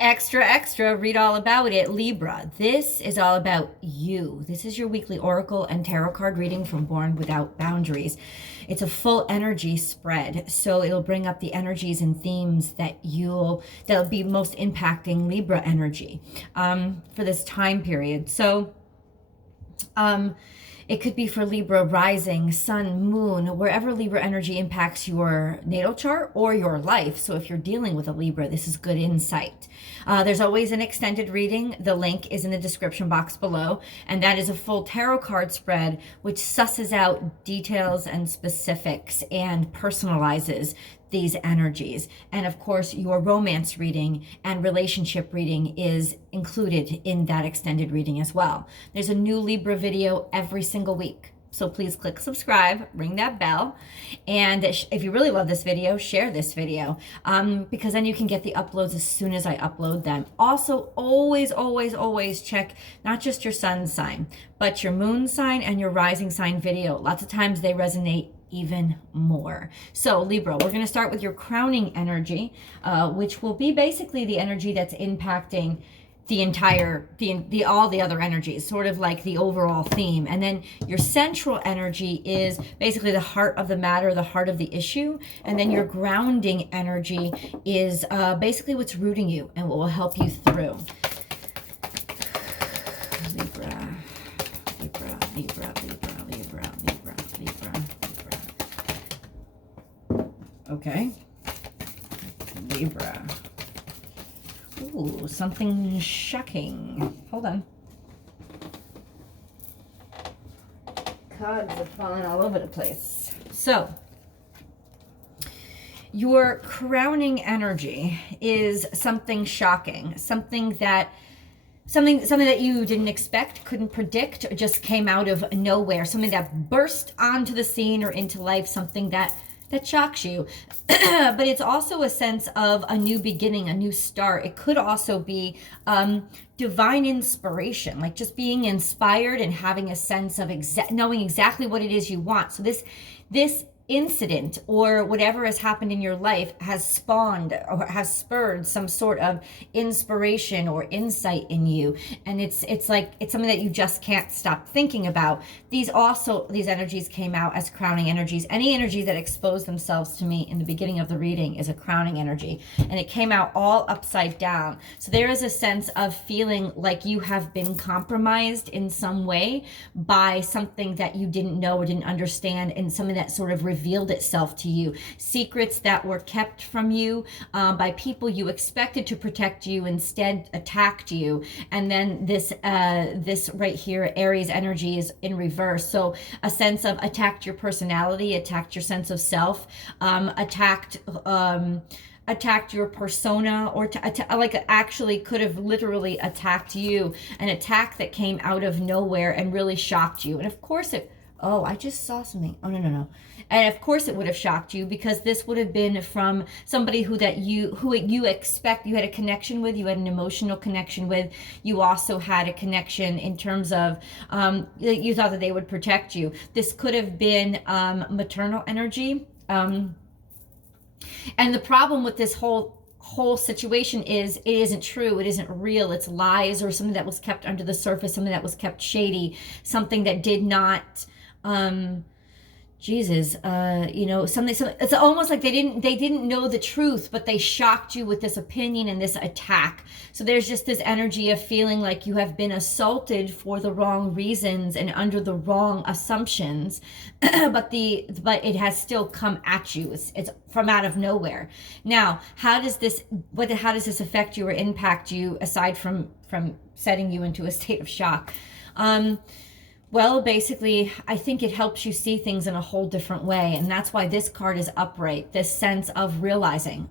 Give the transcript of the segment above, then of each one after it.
Extra, extra, read all about it. Libra, this is all about you. This is your weekly oracle and tarot card reading from Born Without Boundaries. It's a full energy spread, so it'll bring up the energies and themes that'll be most impacting Libra energy for this time period. So it could be for Libra rising, sun, moon, wherever Libra energy impacts your natal chart or your life. So if you're dealing with a Libra, this is good insight. There's always an extended reading. The link is in the description box below. And that is a full tarot card spread, which susses out details and specifics and personalizes these energies. And of course, your romance reading and relationship reading is included in that extended reading as well. There's a new Libra video every single week. So please click subscribe, ring that bell. And if you really love this video, share this video because then you can get the uploads as soon as I upload them. Also, always, always, always check not just your sun sign, but your moon sign and your rising sign video. Lots of times they resonate even more. So Libra, we're going to start with your crowning energy, which will be basically the energy that's impacting the entire, all the other energies, sort of like the overall theme. And then your central energy is basically the heart of the matter, the heart of the issue. And then your grounding energy is basically what's rooting you and what will help you through. Libra, Libra, Libra, Libra, Libra, Libra, Libra. Okay. Libra. Ooh, something shocking. Hold on. Cards are falling all over the place. So, your crowning energy is something shocking, something that you didn't expect, couldn't predict, or just came out of nowhere, something that burst onto the scene or into life, something that shocks you. But it's also a sense of a new beginning, a new start. It could also be divine inspiration, like just being inspired and having a sense of knowing exactly what it is you want. So this incident or whatever has happened in your life has spawned or has spurred some sort of inspiration or insight in you, and it's like it's something that you just can't stop thinking about. These energies came out as crowning energies. Any energy that exposed themselves to me in the beginning of the reading is a crowning energy, and it came out all upside down. So there is a sense of feeling like you have been compromised in some way by something that you didn't know or didn't understand, and something that sort of revealed itself to you. Secrets that were kept from you by people you expected to protect you instead attacked you. And then this right here, Aries energy, is in reverse. So a sense of attacked your personality, attacked your sense of self, attacked your persona, or like actually could have literally attacked you. An attack that came out of nowhere and really shocked you. And of course I just saw something. Oh, no. And of course it would have shocked you, because this would have been from somebody who you expect you had a connection with, you had an emotional connection with. You also had a connection in terms of you thought that they would protect you. This could have been maternal energy. And the problem with this whole situation is it isn't true, it isn't real, it's lies, or something that was kept under the surface, something that was kept shady, something that did not something it's almost like they didn't know the truth, but they shocked you with this opinion and this attack. So there's just this energy of feeling like you have been assaulted for the wrong reasons and under the wrong assumptions, but it has still come at you. It's from out of nowhere. Now, how does this affect you or impact you, aside from setting you into a state of shock? Well, basically, I think it helps you see things in a whole different way. And that's why this card is upright. This sense of realizing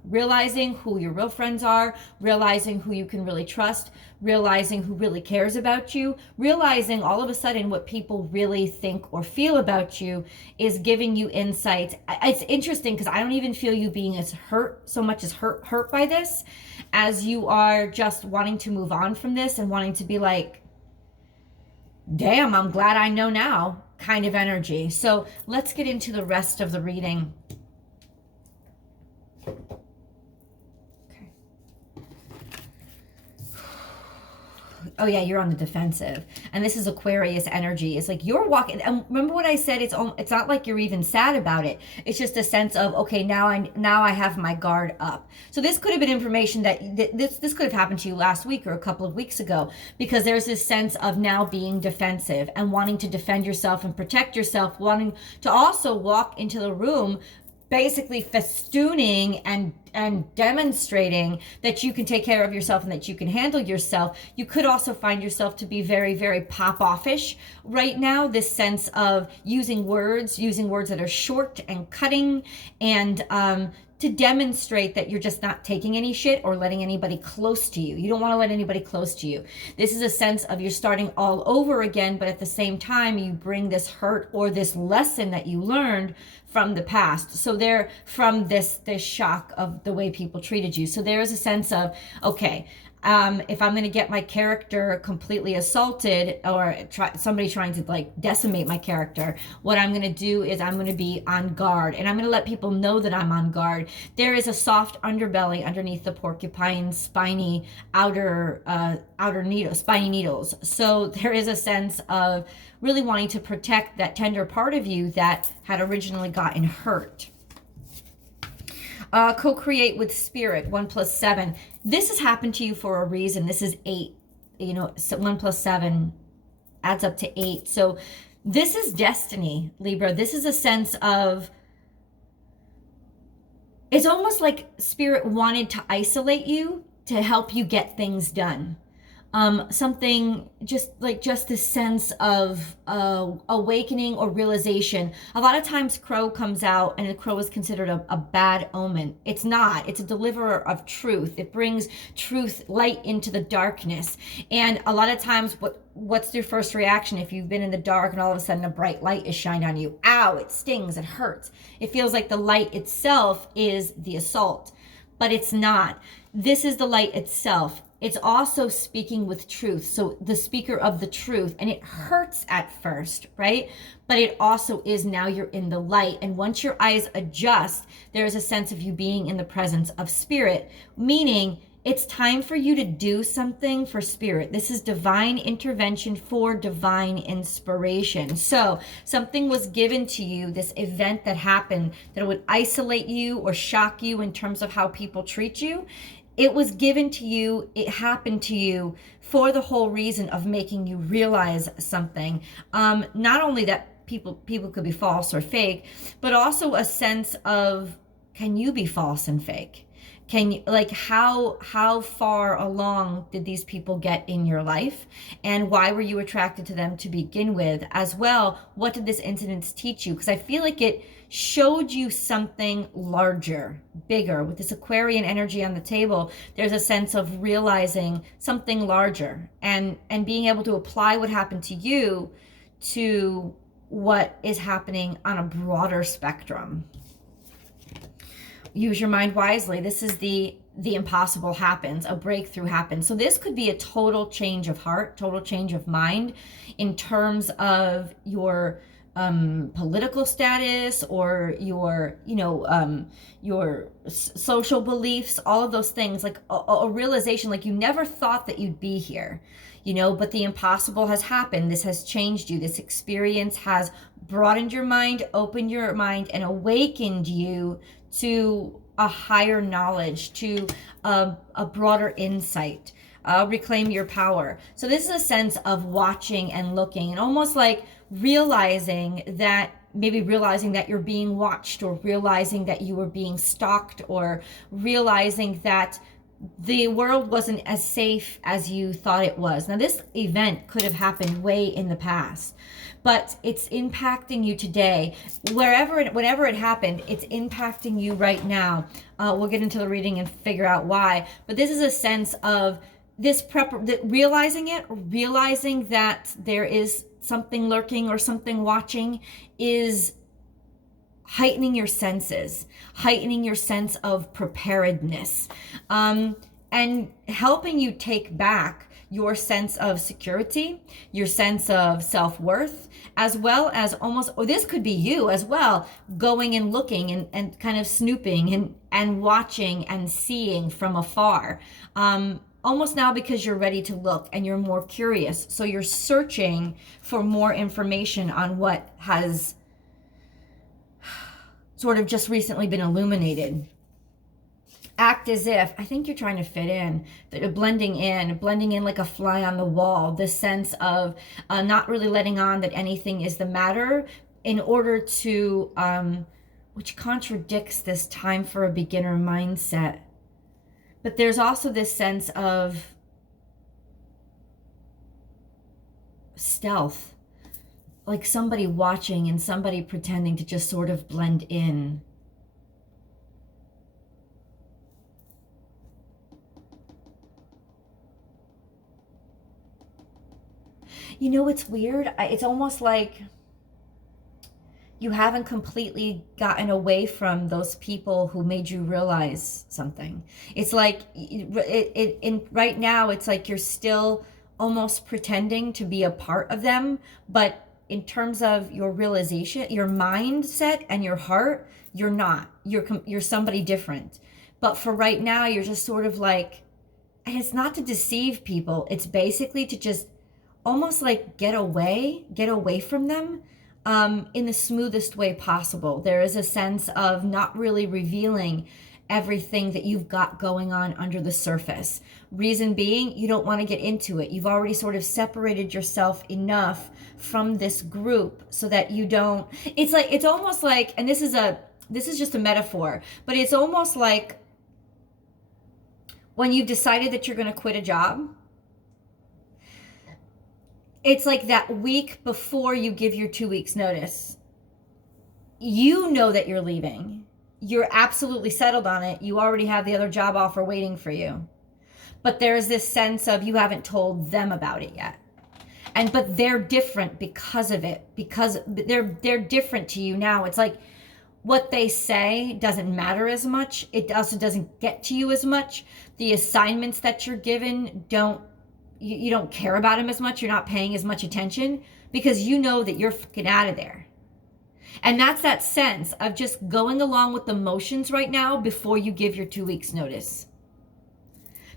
who your real friends are, realizing who you can really trust, realizing who really cares about you, realizing all of a sudden what people really think or feel about you is giving you insights. It's interesting because I don't even feel you being as hurt by this, as you are just wanting to move on from this and wanting to be like, damn, I'm glad I know now, kind of energy. So let's get into the rest of the reading. Okay. Oh yeah, you're on the defensive, and this is Aquarius energy. It's like you're walking. And remember what I said? It's not like you're even sad about it. It's just a sense of, okay, now I have my guard up. So this could have been information that this could have happened to you last week or a couple of weeks ago, because there's this sense of now being defensive and wanting to defend yourself and protect yourself, wanting to also walk into the room basically festooning and demonstrating that you can take care of yourself and that you can handle yourself. You could also find yourself to be very, very pop-offish right now. This sense of using words that are short and cutting, and to demonstrate that you're just not taking any shit or letting anybody close to you. You don't want to let anybody close to you. This is a sense of you're starting all over again, but at the same time, you bring this hurt or this lesson that you learned from the past. So there, from this shock of the way people treated you. So there is a sense of, okay, if I'm going to get my character completely assaulted, or somebody trying to like decimate my character, what I'm going to do is I'm going to be on guard, and I'm going to let people know that I'm on guard. There is a soft underbelly underneath the porcupine's spiny outer spiny needles. So there is a sense of really wanting to protect that tender part of you that had originally gotten hurt. Co-create with spirit, 1 + 7. This has happened to you for a reason. This is 8. 1 + 7 adds up to 8. So this is destiny, Libra. This is a sense of, it's almost like spirit wanted to isolate you to help you get things done. Something just this sense of awakening or realization. A lot of times crow comes out, and a crow is considered a bad omen. It's not. It's a deliverer of truth. It brings truth, light into the darkness. And a lot of times what's your first reaction if you've been in the dark and all of a sudden a bright light is shined on you? Ow, it stings, it hurts. It feels like the light itself is the assault, but it's not. This is the light itself. It's also speaking with truth. So the speaker of the truth, and it hurts at first, right? But it also is, now you're in the light. And once your eyes adjust, there's a sense of you being in the presence of spirit, meaning it's time for you to do something for spirit. This is divine intervention for divine inspiration. So something was given to you, this event that happened that would isolate you or shock you in terms of how people treat you. It was given to you, it happened to you for the whole reason of making you realize something. Not only that people could be false or fake, but also a sense of, can you be false and fake? Can you, like, how far along did these people get in your life? And why were you attracted to them to begin with? As well, what did this incident teach you? Because I feel like it showed you something larger, bigger. With this Aquarian energy on the table, there's a sense of realizing something larger and being able to apply what happened to you to what is happening on a broader spectrum. Use your mind wisely. This is the impossible happens, a breakthrough happens. So this could be a total change of heart, total change of mind in terms of your political status or your social beliefs, all of those things, like a realization, like you never thought that you'd be here, but the impossible has happened. This has changed you. This experience has broadened your mind, opened your mind, and awakened you to a higher knowledge, to a broader insight. Reclaim your power. So this is a sense of watching and looking, and almost like realizing that you're being watched, or realizing that you were being stalked, or realizing that the world wasn't as safe as you thought it was. Now, this event could have happened way in the past, but it's impacting you today. Whenever it happened, it's impacting you right now. We'll get into the reading and figure out why. But this is a sense of this realizing that there is something lurking or something watching is heightening your senses, heightening your sense of preparedness, and helping you take back your sense of security, your sense of self-worth, as well as this could be you as well, going and looking and kind of snooping and watching and seeing from afar. almost now because you're ready to look and you're more curious. So you're searching for more information on what has sort of just recently been illuminated. Act as if, I think you're trying to fit in, that you're blending in like a fly on the wall, this sense of not really letting on that anything is the matter in order to, which contradicts this time for a beginner mindset. But there's also this sense of stealth, like somebody watching and somebody pretending to just sort of blend in. You know, it's weird. It's almost like you haven't completely gotten away from those people who made you realize something. It's like right now, it's like you're still almost pretending to be a part of them, but in terms of your realization, your mindset and your heart, you're not. You're somebody different. But for right now, you're just sort of like, and it's not to deceive people. It's basically to just almost like get away from them. In the smoothest way possible. There is a sense of not really revealing everything that you've got going on under the surface. Reason being, you don't want to get into it. You've already sort of separated yourself enough from this group so that you don't, it's almost like, and this is just a metaphor, but it's almost like when you've decided that you're going to quit a job. It's like that week before you give your 2 weeks notice. You know that you're leaving. You're absolutely settled on it. You already have the other job offer waiting for you. But there's this sense of you haven't told them about it yet. But they're different because of it. Because they're different to you now. It's like what they say doesn't matter as much. It also doesn't get to you as much. The assignments that you're given you don't care about them as much. You're not paying as much attention because you know that you're fucking out of there. And that's that sense of just going along with the motions right now before you give your 2 weeks notice.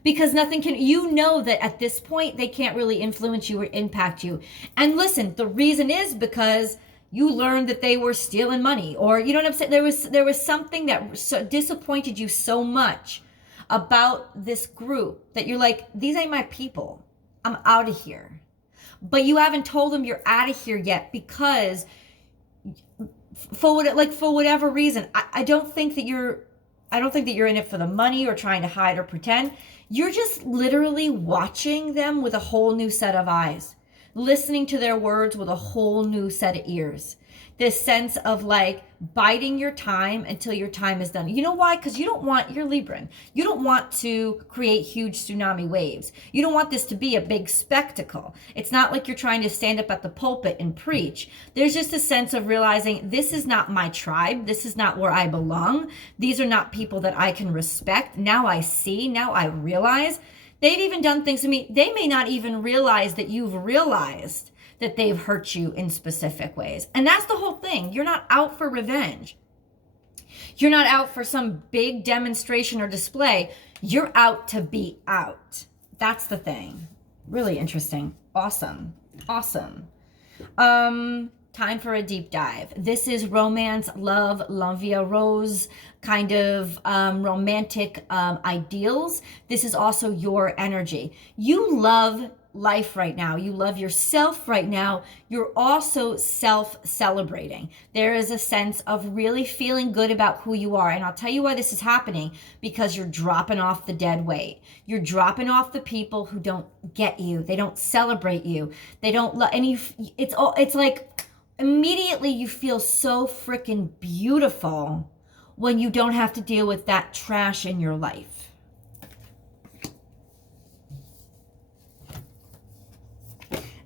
Because you know that at this point, they can't really influence you or impact you. And listen, the reason is because you learned that they were stealing money, or you know what I'm saying? There was something that disappointed you so much about this group that you're like, these ain't my people. I'm out of here. But you haven't told them you're out of here yet because for whatever reason, I don't think that you're in it for the money or trying to hide or pretend. You're just literally watching them with a whole new set of eyes, listening to their words with a whole new set of ears. This sense of like biding your time until your time is done. You know why? Because you're Libran. You don't want to create huge tsunami waves. You don't want this to be a big spectacle. It's not like you're trying to stand up at the pulpit and preach. There's just a sense of realizing this is not my tribe. This is not where I belong. These are not people that I can respect. Now I see, now I realize. They've even done things to me. They may not even realize that you've realized that they've hurt you in specific ways. And that's the whole thing. You're not out for revenge. You're not out for some big demonstration or display. You're out to be out. That's the thing. Really interesting. Awesome. Time for a deep dive. This is romance, love, l'envie rose, kind of romantic ideals. This is also your energy. You love life right now. You love yourself right now. You're also self-celebrating. There is a sense of really feeling good about who you are. And I'll tell you why this is happening, because you're dropping off the dead weight. You're dropping off the people who don't get you. They don't celebrate you. They don't love, and it's like immediately you feel so freaking beautiful when you don't have to deal with that trash in your life.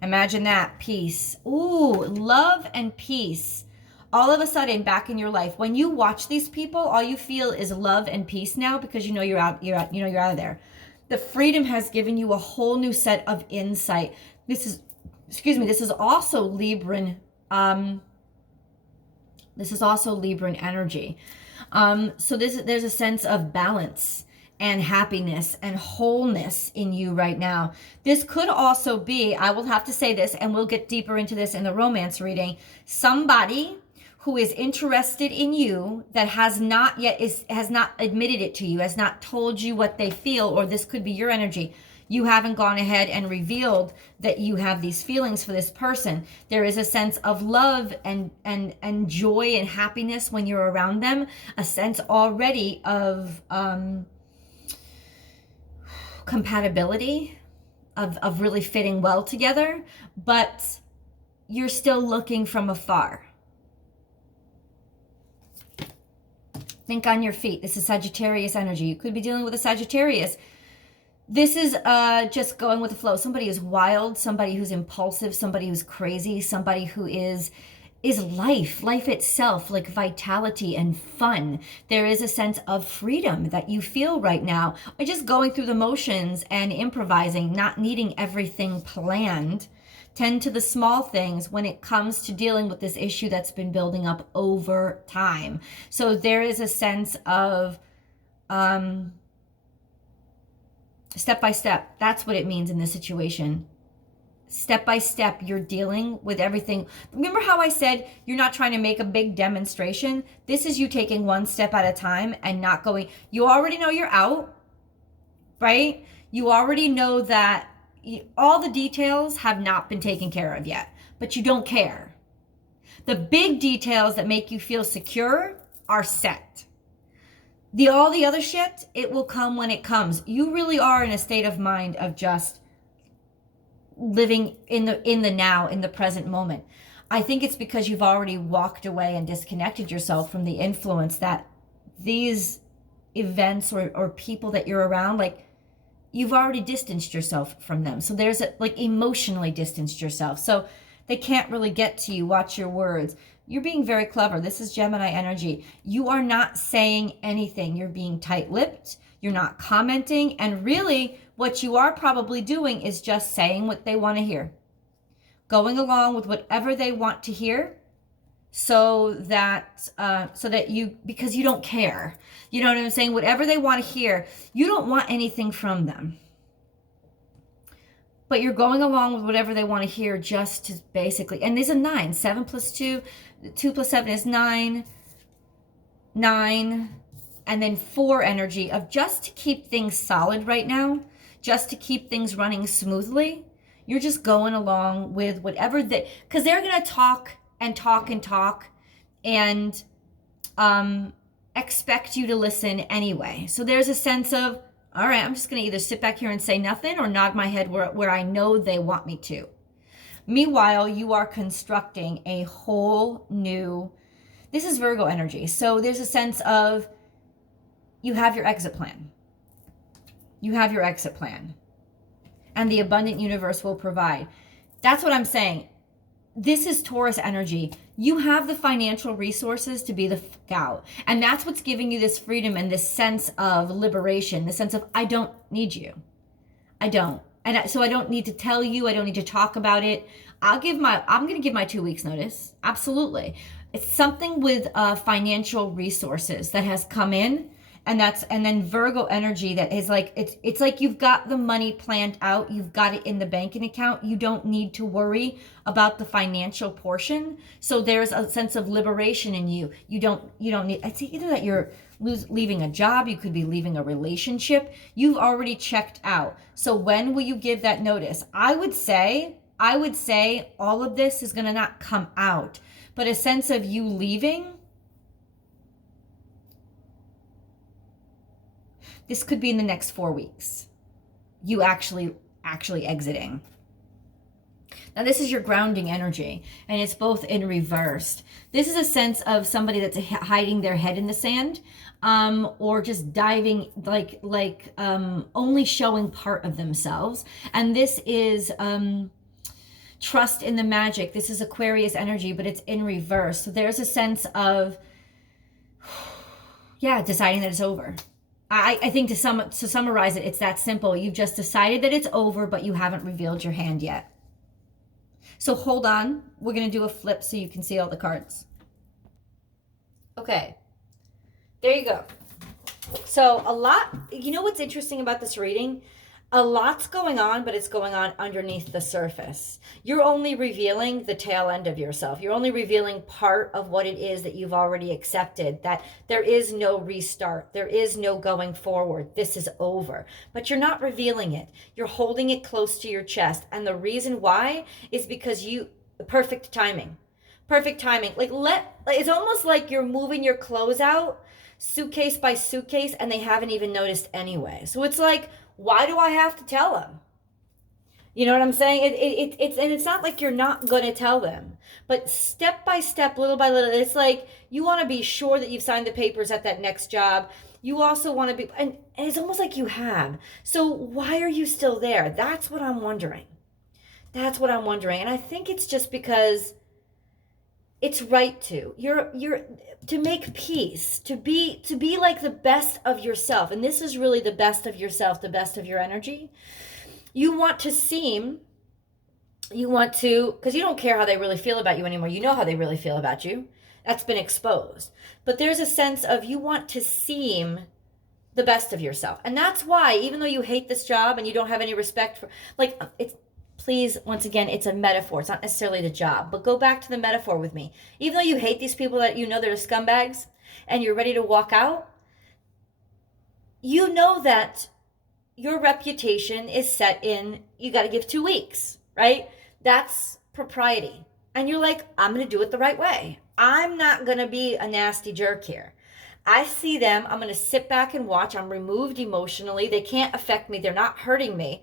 Imagine that. Peace. Ooh, love and peace. All of a sudden, back in your life, when you watch these people, all you feel is love and peace now, because you know you're out of there. The freedom has given you a whole new set of insight. This is also Libran. This is also Libran energy. So there's a sense of balance and happiness and wholeness in you right now. This could also be, I will have to say this, and we'll get deeper into this in the romance reading, somebody who is interested in you that has not admitted it to you, has not told you what they feel, or this could be your energy. You haven't gone ahead and revealed that you have these feelings for this person. There is a sense of love and joy and happiness when you're around them, a sense already of compatibility, of really fitting well together, but you're still looking from afar. Think on your feet. This is Sagittarius energy. You could be dealing with a Sagittarius. This is just going with the flow. Somebody is wild, somebody who's impulsive, somebody who's crazy, somebody who is life itself, like vitality and fun. There is a sense of freedom that you feel right now, or just going through the motions and improvising, not needing everything planned. Tend to the small things when it comes to dealing with this issue that's been building up over time. So there is a sense of step by step. That's what it means in this situation. Step by step, you're dealing with everything. Remember how I said you're not trying to make a big demonstration? This is you taking one step at a time and not going. You already know you're out, right? You already know that all the details have not been taken care of yet, but you don't care. The big details that make you feel secure are set. All the other shit, it will come when it comes. You really are in a state of mind of just living in the now, in the present moment. I think it's because you've already walked away and disconnected yourself from the influence that these events or people that you're around, like, you've already distanced yourself from them. So there's emotionally distanced yourself. So they can't really get to you. Watch your words. You're being very clever. This is Gemini energy. You are not saying anything. You're being tight-lipped. You're not commenting. And really, what you are probably doing is just saying what they want to hear. Going along with whatever they want to hear so that because you don't care. You know what I'm saying? Whatever they want to hear, you don't want anything from them. But you're going along with whatever they want to hear just to basically, and there's a 9. 7 plus 2, 2 plus 7 is 9. 9, and then 4 energy of just to keep things solid right now, just to keep things running smoothly. You're just going along with whatever because they're going to talk and talk and talk and expect you to listen anyway. So there's a sense of, all right, I'm just going to either sit back here and say nothing or nod my head where I know they want me to. Meanwhile, you are constructing a whole new, this is Virgo energy. So there's a sense of you have your exit plan. You have your exit plan. And the abundant universe will provide. That's what I'm saying. This is Taurus energy. You have the financial resources to be the fuck out. And that's what's giving you this freedom and this sense of liberation, the sense of, I don't need you. I don't. And so I don't need to tell you. I don't need to talk about it. I'm going to give my 2 weeks notice. Absolutely. It's something with financial resources that has come in. And then Virgo energy that is like, it's like you've got the money planned out. You've got it in the banking account. You don't need to worry about the financial portion. So there's a sense of liberation in you. You don't need, it's either that you're leaving a job, you could be leaving a relationship. You've already checked out. So when will you give that notice? I would say all of this is going to not come out, but a sense of you leaving. This could be in the next 4 weeks. You actually exiting. Now, this is your grounding energy, and it's both in reversed. This is a sense of somebody that's hiding their head in the sand, or just diving, only showing part of themselves. And this is trust in the magic. This is Aquarius energy, but it's in reverse. So there's a sense of, deciding that it's over. I think to summarize it, it's that simple. You've just decided that it's over, but you haven't revealed your hand yet. So hold on. We're going to do a flip so you can see all the cards. Okay. There you go. So a lot, you know what's interesting about this reading? A lot's going on, but it's going on underneath the surface. You're only revealing the tail end of yourself. You're only revealing part of what it is that you've already accepted, that there is no restart. There is no going forward. This is over. But you're not revealing it. You're holding it close to your chest. And the reason why is because perfect timing. Perfect timing. It's almost like you're moving your clothes out suitcase by suitcase and they haven't even noticed anyway. So it's like, why do I have to tell them? You know what I'm saying? It's not like you're not going to tell them, but step by step, little by little, it's like you want to be sure that you've signed the papers at that next job. You also want to be, and it's almost like you have. So why are you still there? That's what I'm wondering. That's what I'm wondering. And I think it's just because it's right to. You're to make peace, to be like the best of yourself. And this is really the best of yourself, the best of your energy. You want to, because you don't care how they really feel about you anymore. You know how they really feel about you. That's been exposed. But there's a sense of you want to seem the best of yourself. And that's why, even though you hate this job and you don't have any respect for, please, once again, it's a metaphor. It's not necessarily the job. But go back to the metaphor with me. Even though you hate these people that you know they're scumbags and you're ready to walk out, you know that your reputation is set in, you got to give 2 weeks, right? That's propriety. And you're like, I'm going to do it the right way. I'm not going to be a nasty jerk here. I see them. I'm going to sit back and watch. I'm removed emotionally. They can't affect me. They're not hurting me.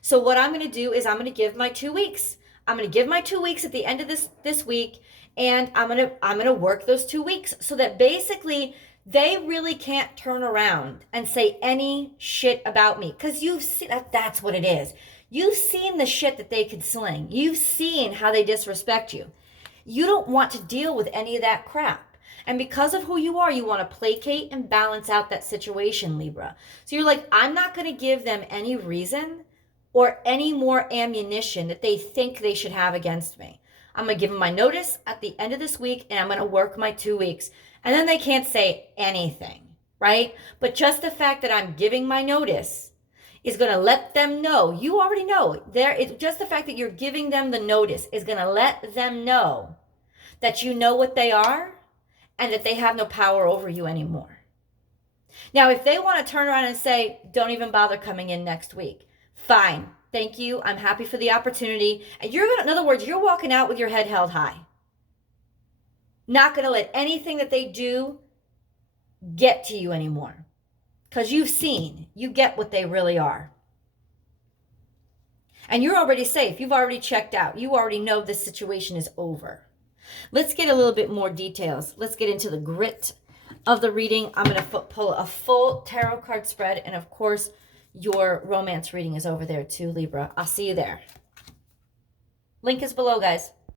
So what I'm going to do is I'm going to give my 2 weeks. I'm going to give my 2 weeks at the end of this week, and I'm going to work those 2 weeks so that basically they really can't turn around and say any shit about me, because you've seen that's what it is. You've seen the shit that they could sling. You've seen how they disrespect you. You don't want to deal with any of that crap. And because of who you are, you want to placate and balance out that situation, Libra. So you're like, I'm not going to give them any reason or any more ammunition that they think they should have against me. I'm going to give them my notice at the end of this week, and I'm going to work my 2 weeks. And then they can't say anything, right? But just the fact that I'm giving my notice is going to let them know. You already know. Just the fact that you're giving them the notice is going to let them know that you know what they are and that they have no power over you anymore. Now, if they want to turn around and say, don't even bother coming in next week, fine. Thank you. I'm happy for the opportunity. And in other words, you're walking out with your head held high. Not going to let anything that they do get to you anymore. Because you get what they really are. And you're already safe. You've already checked out. You already know this situation is over. Let's get a little bit more details. Let's get into the grit of the reading. I'm going to pull a full tarot card spread. And of course, your romance reading is over there too, Libra. I'll see you there. Link is below, guys.